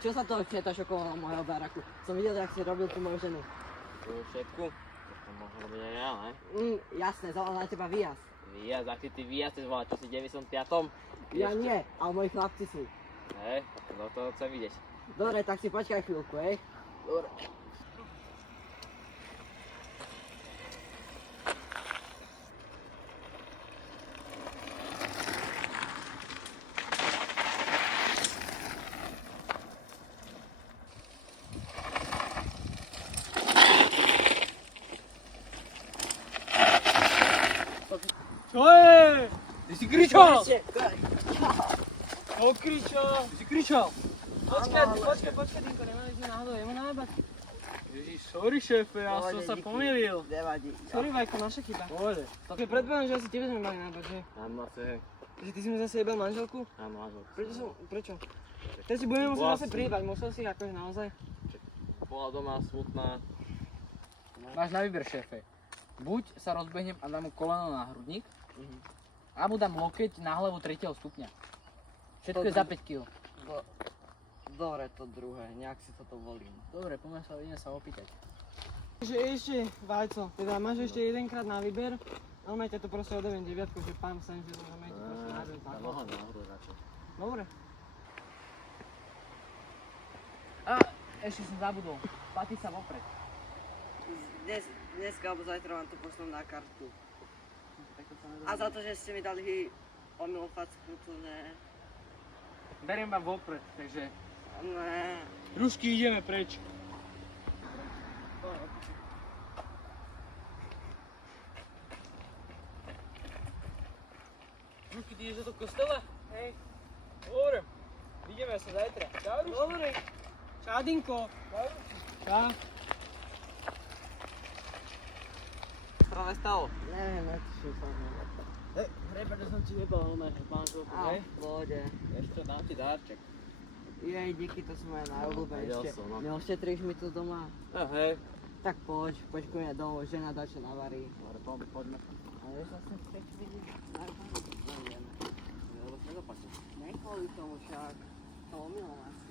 Čo sa toho četaš okolo mojho baraku? Som videl, jak si robil tú moju ženu. Tu všetku? To môžem robiť aj ja, ne? Jasné, zavolal na teba výjazd. Výjazd, aký ty výjazd chceš volať, čo si v 95. Ja nie, ale moji chlapci sú. Hej, do toho chcem vidieť. Dobre, tak si počkaj chvíľku, hej. Dobre. Čo je? Ty si kričal? Ešte, Čo kričal? Ty si kričal? Počkaj, Dinko, nemali sme náhodou jemu najebať. Ježiš, sorry šéfe, ja som sa pomýlil. Nevadí. Sorry Vajko, naša chyba. Pohode. Tak je predpovedám, že asi tebe sme mali najebať, že? Áno, asi, hej. Že ty si mi zase jebal manželku? Áno, áno. Prečo? Teď si budeme musieť zase prihýbať, musel si akože naozaj. Bola doma smutná. Máš na výber, šéfe. Buď sa rozbehnem a dám mu koleno na hrudník, alebo dám lokeť na hlavu 3. stupňa. Všetko je za 5 kg. Dobre, to druhé, nejak si toto volím. Dobre, idem sa opýtať. Že ešte, Vajco, teda máš ešte jedenkrát na výber. Normálne ťa to proste odeviem 9, že pán sem, že normálne ti proste nájdem Tá tak. noha nahoru radšej. Dobre. A ešte som zabudol. Platí sa vopred. Dneska alebo zajtra vám to pošlem na kartu. Tak to sa nedá. A za to, že ste mi dali omyl facku, to ne. Beriem vám vopred, takže... Ne. Rušky, ideme preč. Rušky, ty ideš do toho kostela? Hej. Dobre. Vidíme sa zajtra. Čau, Rušky. Dobre. Čau, Dinko. Čau, Rušky. Čau. Práve stalo. Neviem, netuším sa. Prepáč, že som ti nebal, ale manželku, hej? V pohode. Ešte dám ti dárček. Jej, díky, to sú moje najobľúbenejšie. Vedel som, no. Neošetríš mi to doma? Hej. Tak poď ku mne domov, žena dačo navarí. Dobre, poďme. Ale vieš, sa sem chceš vidieť? Neviem. Nedoplatím. Ne kvôli tomu však. To omylom asi.